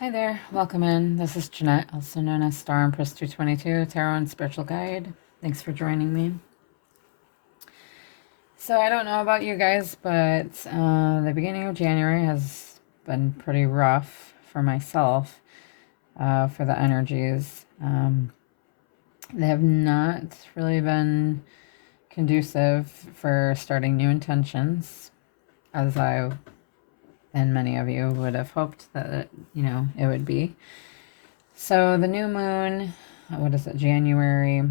Hi there, welcome in. This is Jeanette, also known as Star Empess 222, Tarot and Spiritual Guide. Thanks for joining me. So I don't know about you guys, but the beginning of January has been pretty rough for myself, for the energies. They have not really been conducive for starting new intentions, as I and many of you would have hoped that, it would be. So the new moon, what is it, January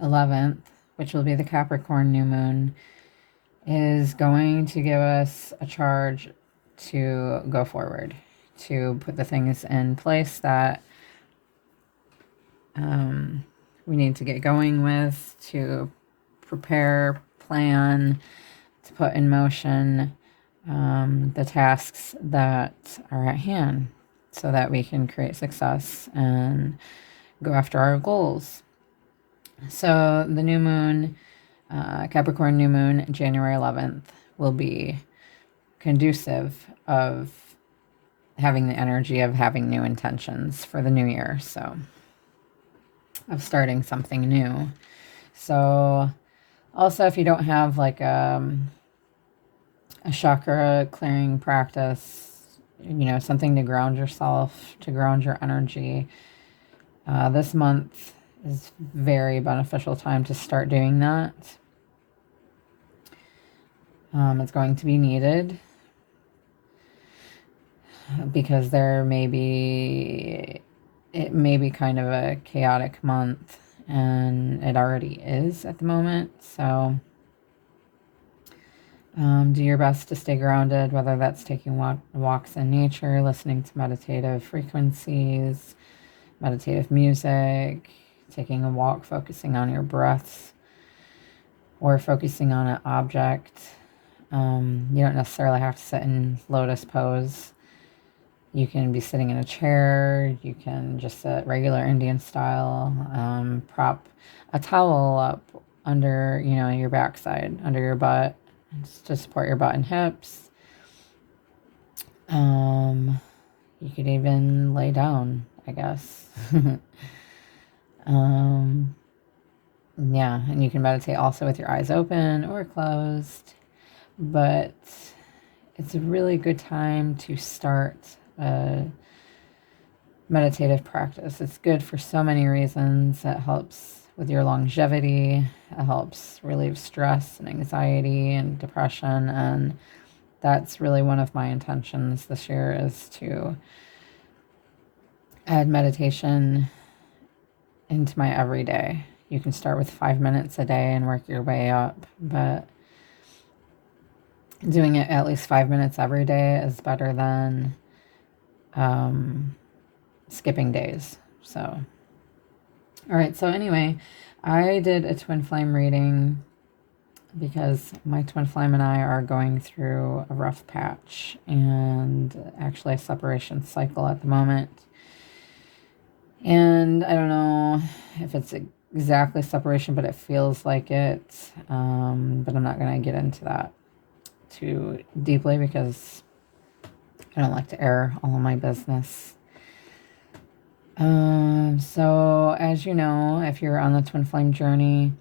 11th, which will be the Capricorn new moon, is going to give us a charge to go forward, to put the things in place that we need to get going with, to prepare, plan, to put in motion the tasks that are at hand so that we can create success and go after our goals. So the new moon, Capricorn new moon, January 11th, will be conducive of having the energy of having new intentions for the new year. So of starting something new. So also, if you don't have like a chakra clearing practice, something to ground yourself, to ground your energy, this month is very beneficial time to start doing that. It's going to be needed because it may be kind of a chaotic month, and it already is at the moment. So do your best to stay grounded, whether that's taking walks in nature, listening to meditative frequencies, meditative music, taking a walk, focusing on your breaths, or focusing on an object. You don't necessarily have to sit in lotus pose. You can be sitting in a chair. You can just sit regular Indian style. Prop a towel up under, your backside, under your butt, to support your butt and hips. You could even lay down, I guess. Yeah, and you can meditate also with your eyes open or closed. But it's a really good time to start a meditative practice. It's good for so many reasons. It helps with your longevity. It helps relieve stress and anxiety and depression. And that's really one of my intentions this year, is to add meditation into my everyday. You can start with 5 minutes a day and work your way up, but doing it at least 5 minutes every day is better than skipping days. So, all right. So anyway, I did a twin flame reading because my twin flame and I are going through a rough patch, and actually a separation cycle at the moment. And I don't know if it's exactly separation, but it feels like it. But I'm not going to get into that too deeply because I don't like to air all of my business. So as you know, if you're on the twin flame journey,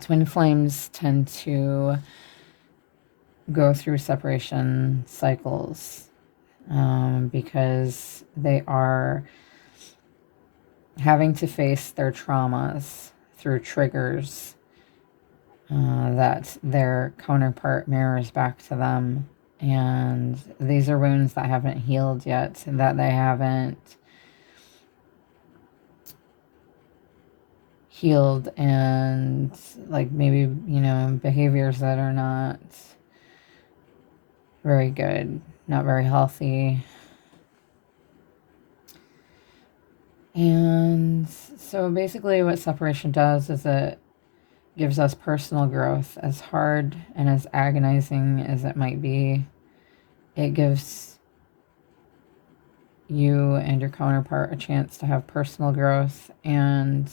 twin flames tend to go through separation cycles because they are having to face their traumas through triggers that their counterpart mirrors back to them. And these are wounds that haven't healed yet, that they haven't healed, and like maybe, behaviors that are not very good, not very healthy. And so basically what separation does is it gives us personal growth. As hard and as agonizing as it might be, it gives you and your counterpart a chance to have personal growth and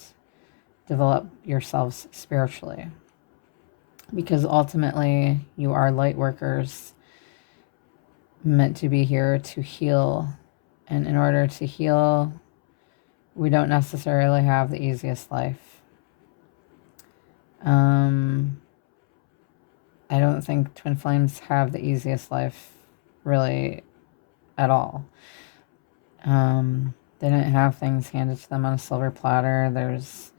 develop yourselves spiritually. Because ultimately, you are light workers meant to be here to heal And in order to heal, we don't necessarily have the easiest life. I don't think twin flames have the easiest life really at all. They didn't have things handed to them on a silver platter. There's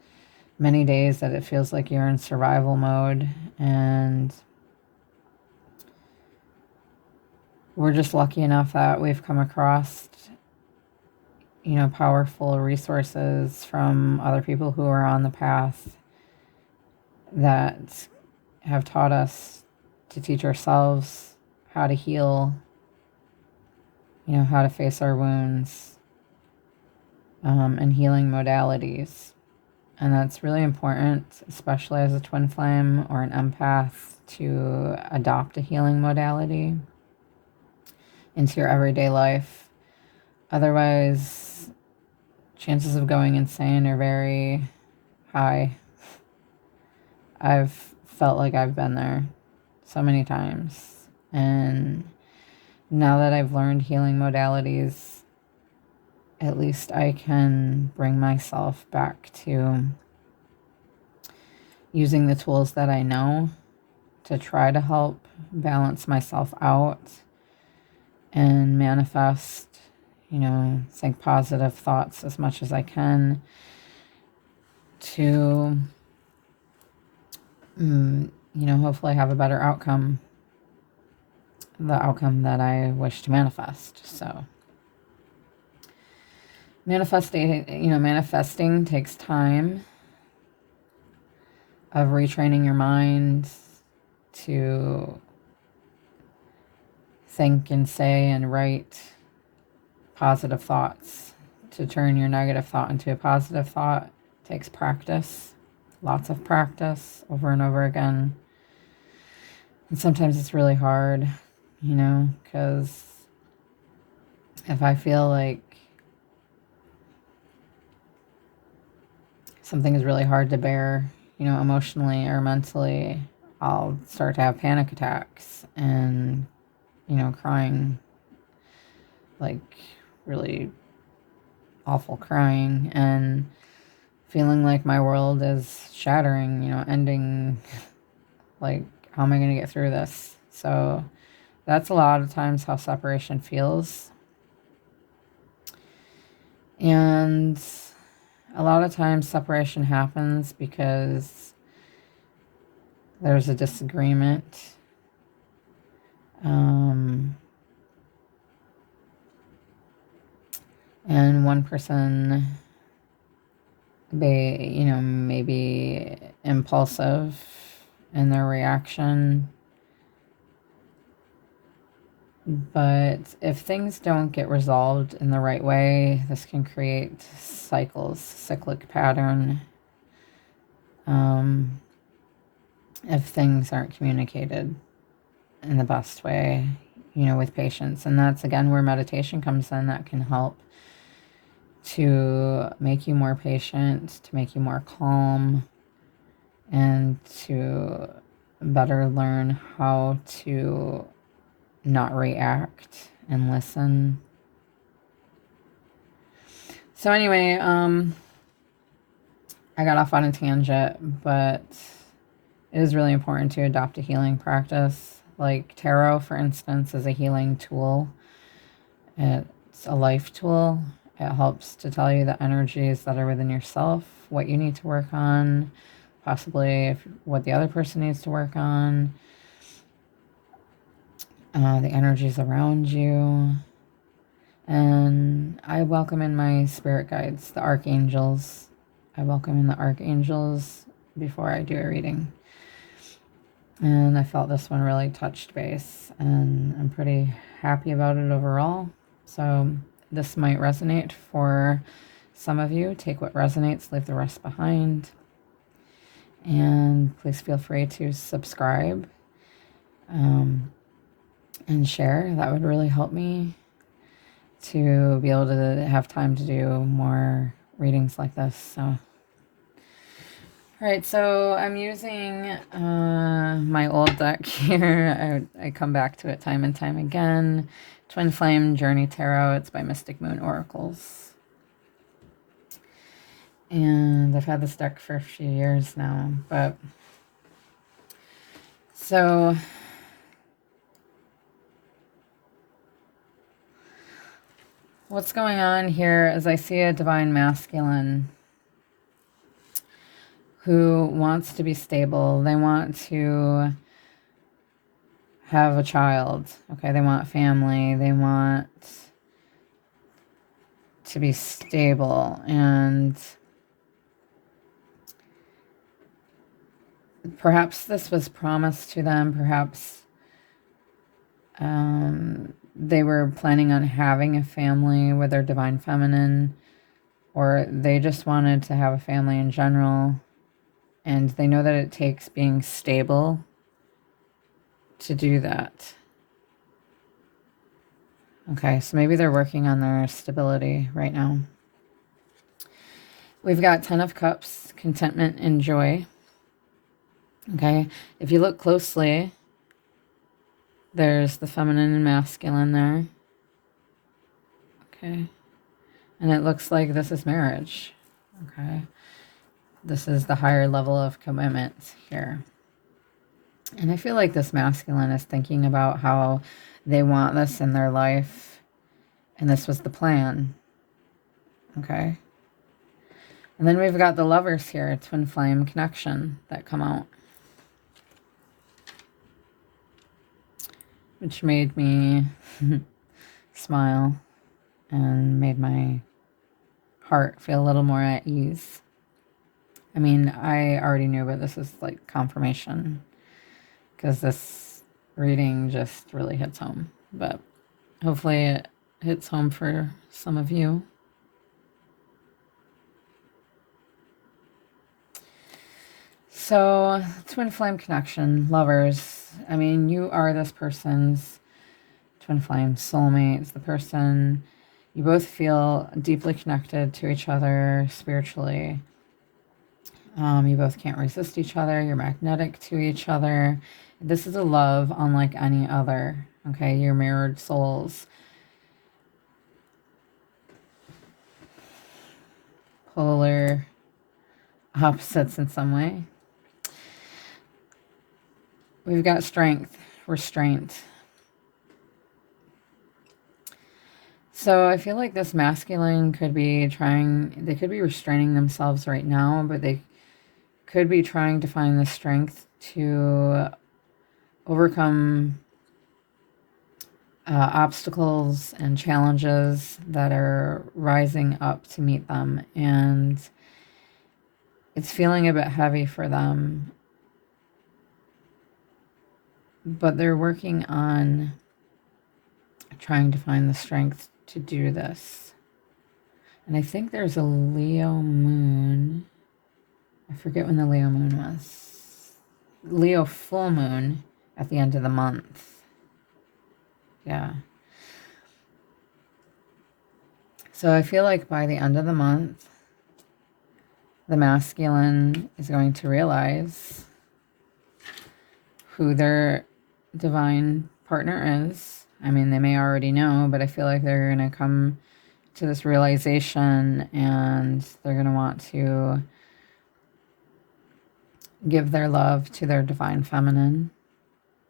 many days that it feels like you're in survival mode, and we're just lucky enough that we've come across, you know, powerful resources from other people who are on the path that have taught us to teach ourselves how to heal, you know, how to face our wounds, and healing modalities. And that's really important, especially as a twin flame or an empath, to adopt a healing modality into your everyday life. Otherwise, chances of going insane are very high. I've felt like I've been there so many times. And now that I've learned healing modalities, at least I can bring myself back to using the tools that I know to try to help balance myself out and manifest, you know, think positive thoughts as much as I can to, you know, hopefully have a better outcome, the outcome that I wish to manifest. So manifesting takes time of retraining your mind to think and say and write positive thoughts. To turn your negative thought into a positive thought takes practice, lots of practice over and over again. And sometimes it's really hard, you know, because if I feel like something is really hard to bear, you know, emotionally or mentally, I'll start to have panic attacks and, you know, crying, like really awful crying, and feeling like my world is shattering, you know, ending, like, how am I going to get through this? So that's a lot of times how separation feels. And a lot of times separation happens because there's a disagreement. And one person, you know, maybe impulsive in their reaction. But if things don't get resolved in the right way, this can create cyclic pattern. If things aren't communicated in the best way, you know, with patience. And that's, again, where meditation comes in. That can help to make you more patient, to make you more calm, and to better learn how to not react and listen. So anyway, I got off on a tangent, but it is really important to adopt a healing practice. Like tarot, for instance, is a healing tool. It's a life tool. It helps to tell you the energies that are within yourself, what you need to work on, possibly what the other person needs to work on, the energies around you. And I welcome in my spirit guides, the archangels. I welcome in the archangels before I do a reading. And I felt this one really touched base, and I'm pretty happy about it overall. So this might resonate for some of you. Take what resonates, leave the rest behind. And please feel free to subscribe and share. That would really help me to be able to have time to do more readings like this. So, all right, so I'm using my old deck here. I come back to it time and time again. Twin Flame Journey Tarot. It's by Mystic Moon Oracles. And I've had this deck for a few years now, but so what's going on here is I see a divine masculine who wants to be stable. They want to have a child. Okay, they want family. They want to be stable, and perhaps this was promised to them. Perhaps they were planning on having a family with their divine feminine, or they just wanted to have a family in general, and they know that it takes being stable to do that. Okay, so maybe they're working on their stability right now. We've got 10 of Cups, contentment and joy. Okay, if you look closely, there's the feminine and masculine there. Okay, and it looks like this is marriage. Okay, this is the higher level of commitment here. And I feel like this masculine is thinking about how they want this in their life, and this was the plan. Okay. And then we've got the Lovers here, twin flame connection that come out, which made me smile and made my heart feel a little more at ease. I mean, I already knew, but this is like confirmation, because this reading just really hits home. But hopefully it hits home for some of you. So, twin flame connection, lovers. I mean, you are this person's twin flame soulmate. It's the person you both feel deeply connected to each other spiritually. You both can't resist each other. You're magnetic to each other. This is a love unlike any other. Okay, you're mirrored souls. Polar opposites in some way. We've got strength, restraint. So I feel like this masculine could be they could be restraining themselves right now, but they could be trying to find the strength to overcome obstacles and challenges that are rising up to meet them. And it's feeling a bit heavy for them, but they're working on trying to find the strength to do this. And I think there's a Leo moon. I forget when the Leo moon was. Leo full moon at the end of the month. Yeah. So I feel like by the end of the month, the masculine is going to realize who their divine partner is. I mean, they may already know, but I feel like they're going to come to this realization, and they're going to want to give their love to their divine feminine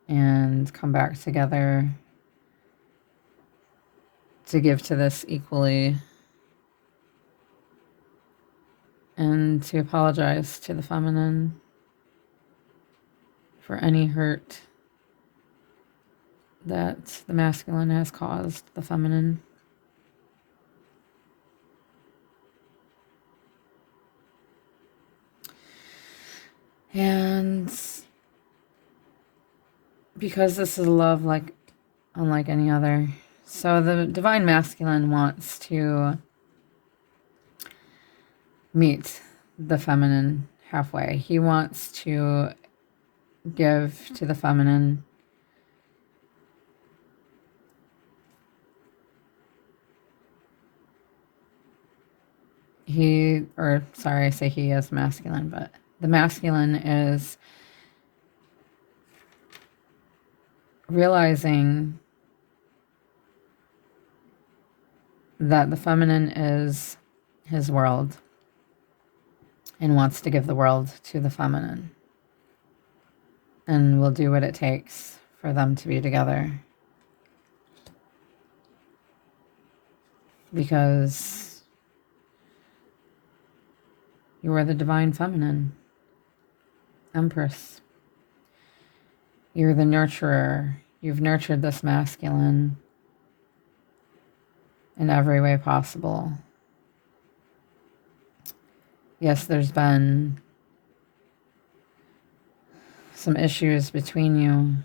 and come back together to give to this equally, and to apologize to the feminine for any hurt that the masculine has caused the feminine. And because this is love like unlike any other, so the divine masculine wants to meet the feminine halfway. He wants to give to the feminine I say he is masculine, but the masculine is realizing that the feminine is his world and wants to give the world to the feminine and will do what it takes for them to be together. Because you are the divine feminine, Empress. You're the nurturer. You've nurtured this masculine in every way possible. Yes, there's been some issues between you,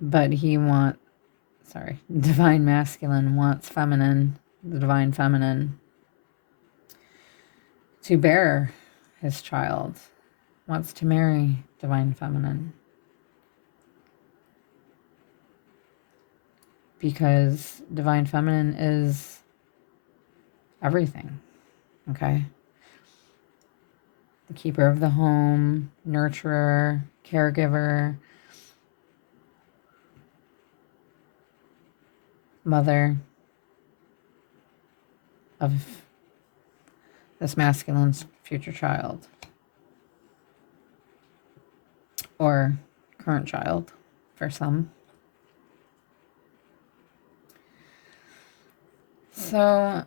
but divine masculine wants feminine, the divine feminine, to bear his child, wants to marry divine feminine. Because divine feminine is everything, okay? The keeper of the home, nurturer, caregiver, mother of this masculine's future child. Or current child for some. So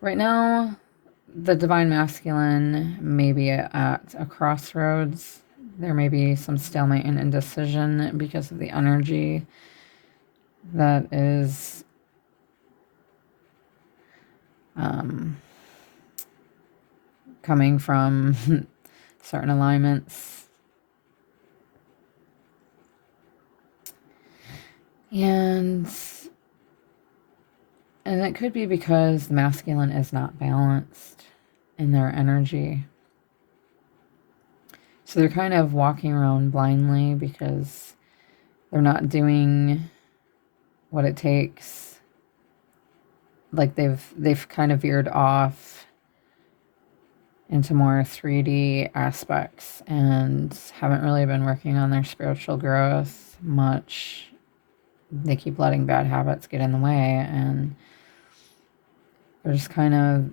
right now, the divine masculine may be at a crossroads. There may be some stalemate and indecision because of the energy that is coming from certain alignments. And it could be because the masculine is not balanced in their energy. So they're kind of walking around blindly because they're not doing what it takes. Like they've kind of veered off into more 3D aspects and haven't really been working on their spiritual growth much. They keep letting bad habits get in the way, and they're just kind of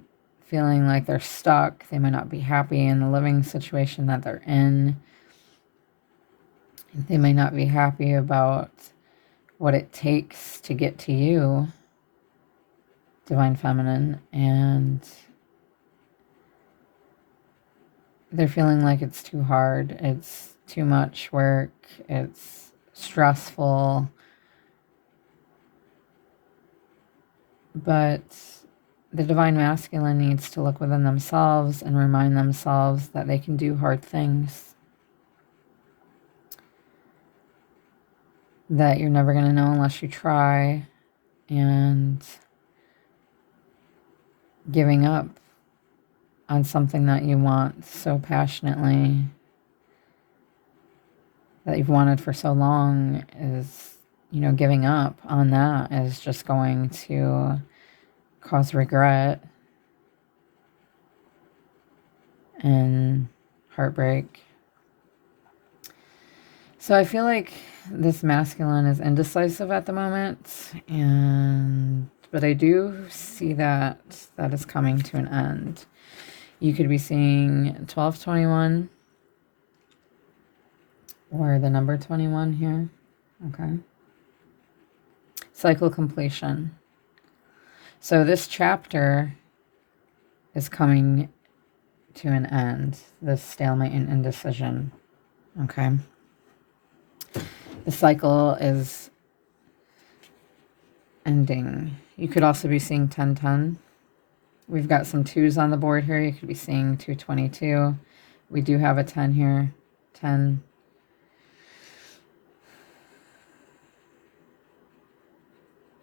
feeling like they're stuck. They might not be happy in the living situation that they're in. They may not be happy about what it takes to get to you, divine feminine, and they're feeling like it's too hard, it's too much work, it's stressful. But the divine masculine needs to look within themselves and remind themselves that they can do hard things. That you're never going to know unless you try. And giving up on something that you want so passionately, that you've wanted for so long, is, giving up on that is just going to cause regret and heartbreak. So I feel like this masculine is indecisive at the moment, but I do see that is coming to an end. You could be seeing 1221 or the number 21 here. Okay. Cycle completion. So this chapter is coming to an end. This stalemate and indecision. Okay. The cycle is ending. You could also be seeing 1010. We've got some 2s on the board here. You could be seeing 222. We do have a 10 here. 10.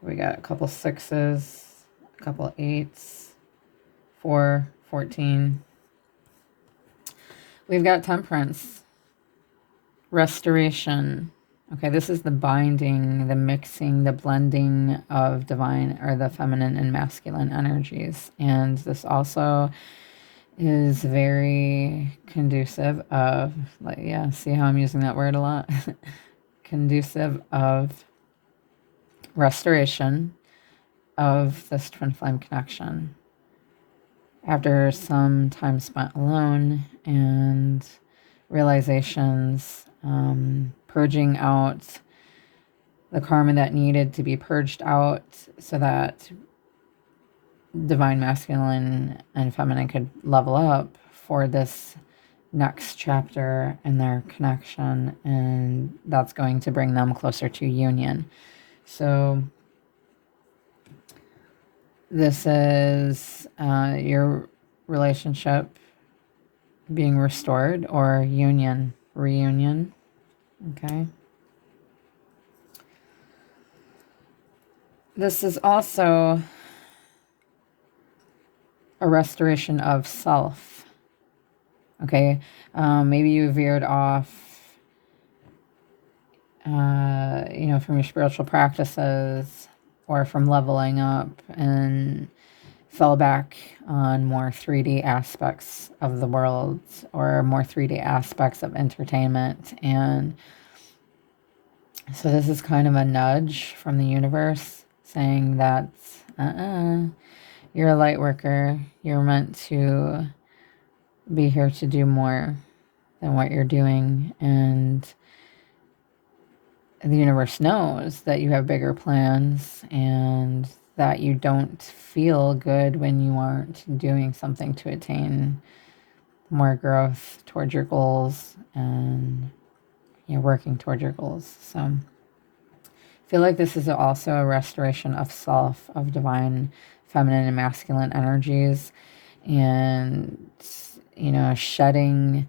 We got a couple 6s, a couple 8s, 4, 14. We've got temperance, restoration. Okay, this is the binding, the mixing, the blending of divine or the feminine and masculine energies. And this also is very conducive of, like, yeah, see how I'm using that word a lot? Conducive of restoration of this twin flame connection. After some time spent alone and realizations, purging out the karma that needed to be purged out so that divine masculine and feminine could level up for this next chapter in their connection, and that's going to bring them closer to union. So this is your relationship being restored, or union, reunion. Okay. This is also a restoration of self. Okay. Maybe you veered off, from your spiritual practices or from leveling up, and fell back on more 3D aspects of the world, or more 3D aspects of entertainment. And so this is kind of a nudge from the universe saying that you're a light worker. You're meant to be here to do more than what you're doing. And the universe knows that you have bigger plans, and that you don't feel good when you aren't doing something to attain more growth towards your goals, and you're working towards your goals. So I feel like this is also a restoration of self, of divine feminine and masculine energies, and shedding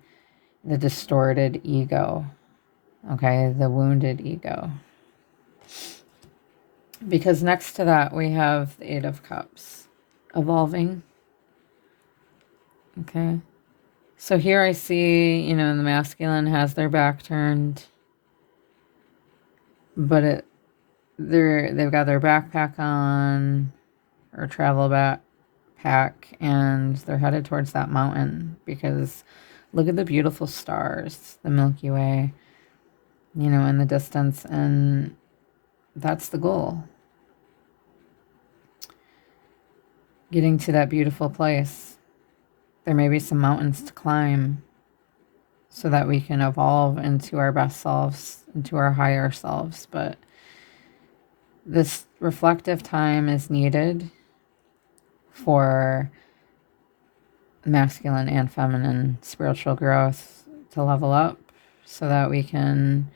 the distorted ego, okay, the wounded ego. Because next to that, we have the Eight of Cups, evolving. Okay. So here I see, the masculine has their back turned, but they've got their backpack on, or travel backpack, and they're headed towards that mountain, because look at the beautiful stars, the Milky Way, in the distance, and that's the goal. Getting to that beautiful place. There may be some mountains to climb so that we can evolve into our best selves, into our higher selves. But this reflective time is needed for masculine and feminine spiritual growth to level up, so that we can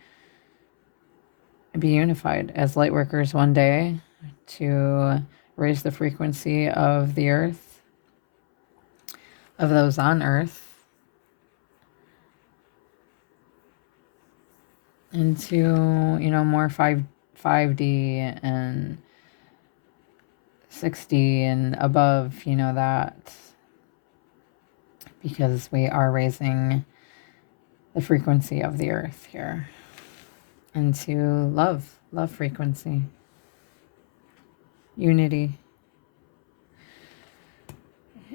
be unified as light workers one day, to raise the frequency of the earth, of those on earth, into, more 5D and 6D and above, that, because we are raising the frequency of the earth here into love frequency, unity.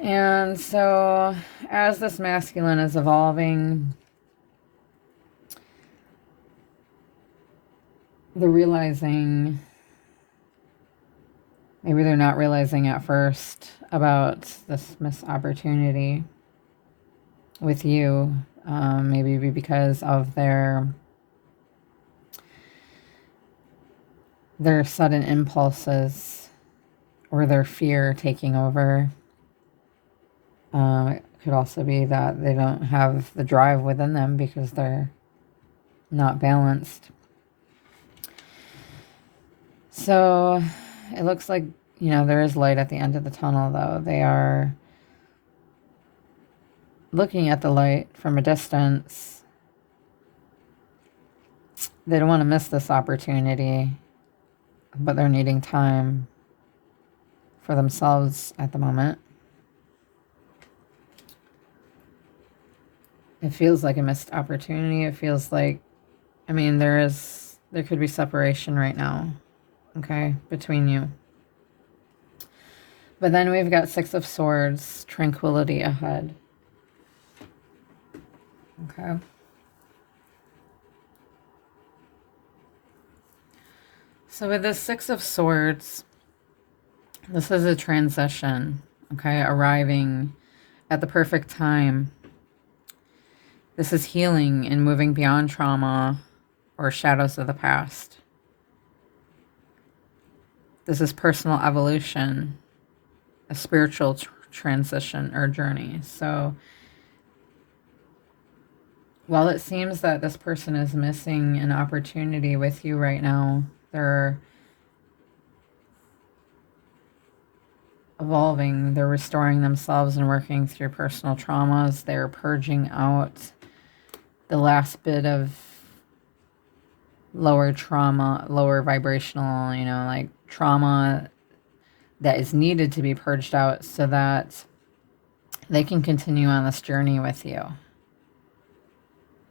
And so as this masculine is evolving, they're realizing, maybe they're not realizing at first, about this missed opportunity with you, maybe because of their sudden impulses, or their fear taking over. It could also be that they don't have the drive within them because they're not balanced. So it looks like, there is light at the end of the tunnel, though. They are looking at the light from a distance. They don't want to miss this opportunity, but they're needing time for themselves at the moment. It feels like a missed opportunity. It feels like, there could be separation right now, okay, between you. But then we've got Six of Swords, tranquility ahead. Okay. So with the Six of Swords, this is a transition, okay? Arriving at the perfect time. This is healing and moving beyond trauma or shadows of the past. This is personal evolution, a spiritual transition or journey. So while it seems that this person is missing an opportunity with you right now, they're evolving, they're restoring themselves and working through personal traumas. They're purging out the last bit of lower trauma, lower vibrational, like trauma that is needed to be purged out so that they can continue on this journey with you.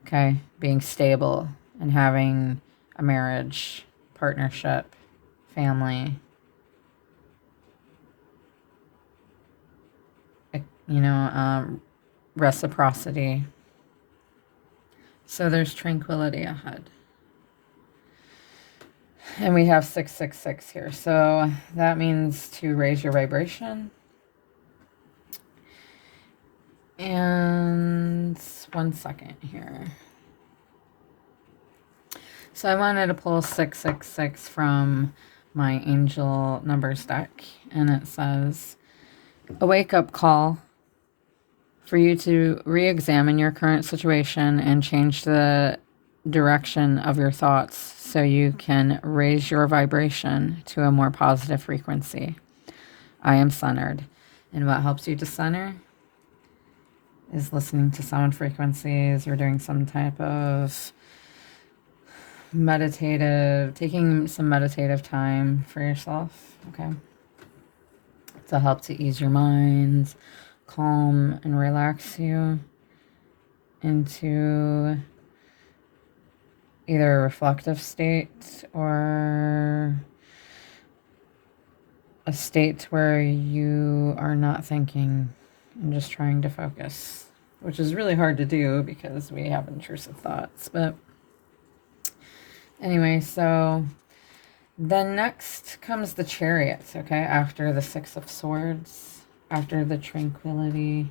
Okay? Being stable and having a marriage, partnership, family, reciprocity. So there's tranquility ahead. And we have 666 here. So that means to raise your vibration. And 1 second here. So I wanted to pull 666 from my angel numbers deck. And it says, a wake-up call for you to re-examine your current situation and change the direction of your thoughts so you can raise your vibration to a more positive frequency. I am centered. And what helps you to center is listening to sound frequencies or doing some type of taking some meditative time for yourself, okay? To help to ease your mind, calm and relax you into either a reflective state or a state where you are not thinking and just trying to focus, which is really hard to do because we have intrusive thoughts. But anyway, so then next comes the Chariot, okay? After the Six of Swords, after the Tranquility,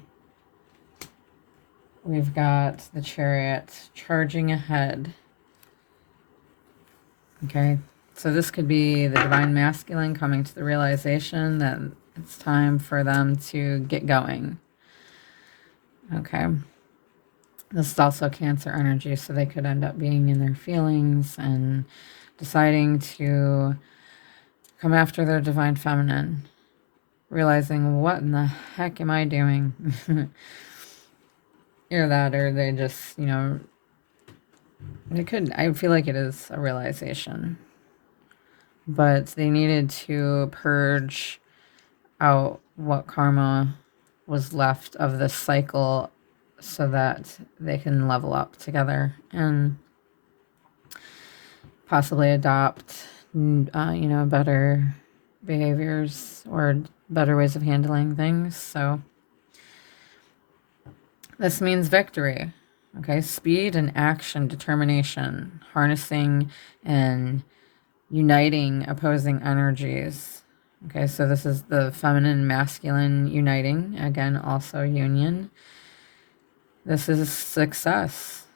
we've got the Chariot charging ahead. Okay, so this could be the Divine Masculine coming to the realization that it's time for them to get going. Okay, this is also Cancer energy, so they could end up being in their feelings and deciding to come after their Divine Feminine, realizing, what in the heck am I doing? Either that, or they just, I feel like it is a realization. But they needed to purge out what karma was left of this cycle so that they can level up together and possibly adopt, better behaviors or better ways of handling things. So this means victory. Okay, speed and action, determination, harnessing and uniting opposing energies. Okay, so this is the feminine and masculine uniting. Again, also union. This is success,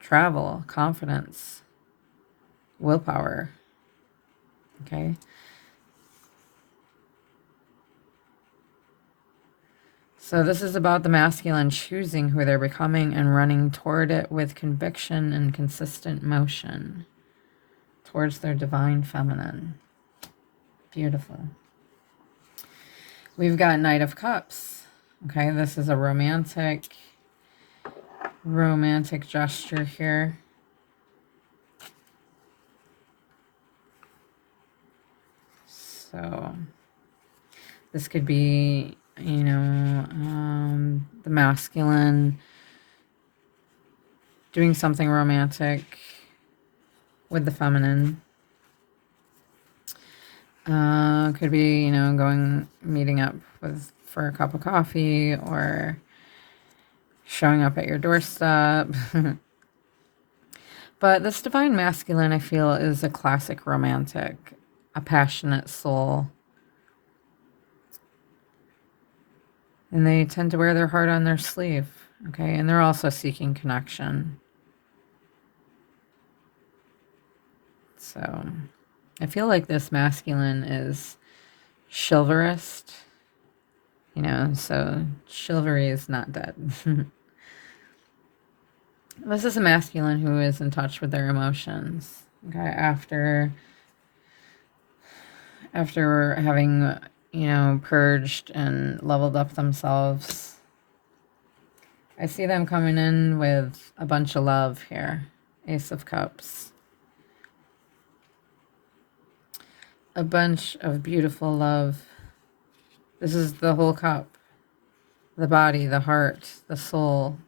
travel, confidence, willpower. Okay. So this is about the masculine choosing who they're becoming and running toward it with conviction and consistent motion towards their divine feminine. Beautiful. We've got Knight of Cups. Okay, this is a romantic gesture here. So this could be, the masculine doing something romantic with the feminine. Could be, meeting up for a cup of coffee or showing up at your doorstep. But this divine masculine, I feel, is a classic romantic, a passionate soul. And they tend to wear their heart on their sleeve, okay? And they're also seeking connection. So I feel like this masculine is chivalrous, you know, so chivalry is not dead. This is a masculine who is in touch with their emotions, okay? After having, you know, purged and leveled up themselves, I see them coming in with a bunch of love here. Ace of Cups. A bunch of beautiful love. This is the whole cup. The body, the heart, the soul.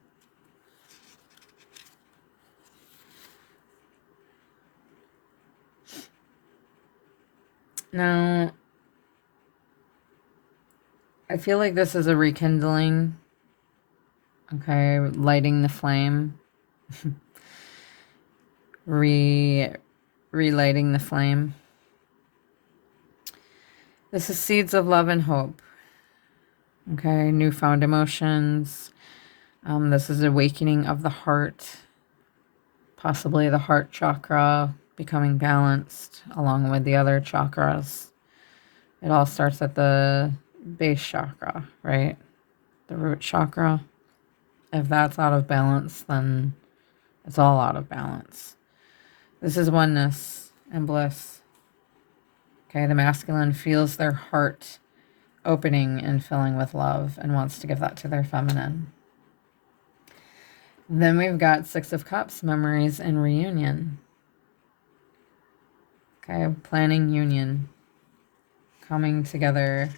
Now, I feel like this is a rekindling. Okay, lighting the flame. Relighting the flame. This is seeds of love and hope. Okay, newfound emotions. This is awakening of the heart. Possibly the heart chakra becoming balanced along with the other chakras. It all starts at the base chakra, right? The root chakra. If that's out of balance, then it's all out of balance. This is oneness and bliss. Okay, the masculine feels their heart opening and filling with love and wants to give that to their feminine. Then we've got Six of Cups, memories and reunion. Okay, planning union, coming together.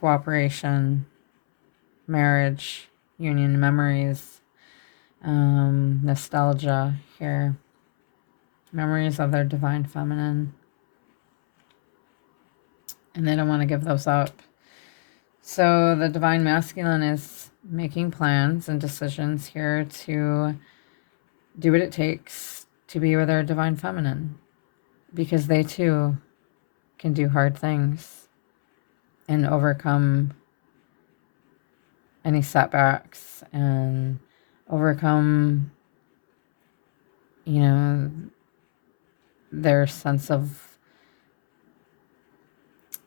Cooperation, marriage, union, memories, nostalgia here. Memories of their divine feminine. And they don't want to give those up. So the divine masculine is making plans and decisions here to do what it takes to be with their divine feminine. Because they too can do hard things and overcome any setbacks and overcome, you know, their sense of,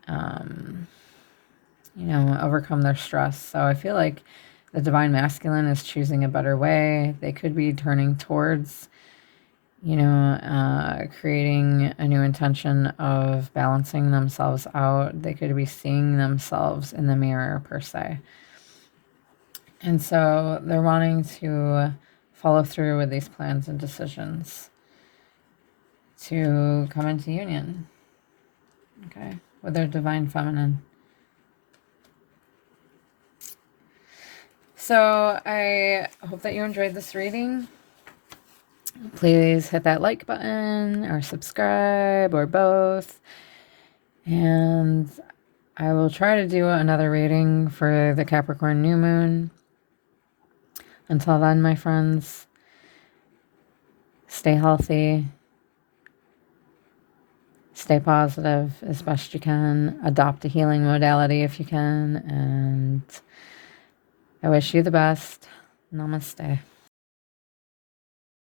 you know, overcome their stress. So I feel like the divine masculine is choosing a better way. They could be turning towards, you know, creating a new intention of balancing themselves out. They could be seeing themselves in the mirror, per se. And so they're wanting to follow through with these plans and decisions to come into union, okay, with their divine feminine. So I hope that you enjoyed this reading. Please hit that like button or subscribe or both. And I will try to do another reading for the Capricorn new moon. Until then, my friends, stay healthy, stay positive as best you can, adopt a healing modality if you can, and I wish you the best. Namaste.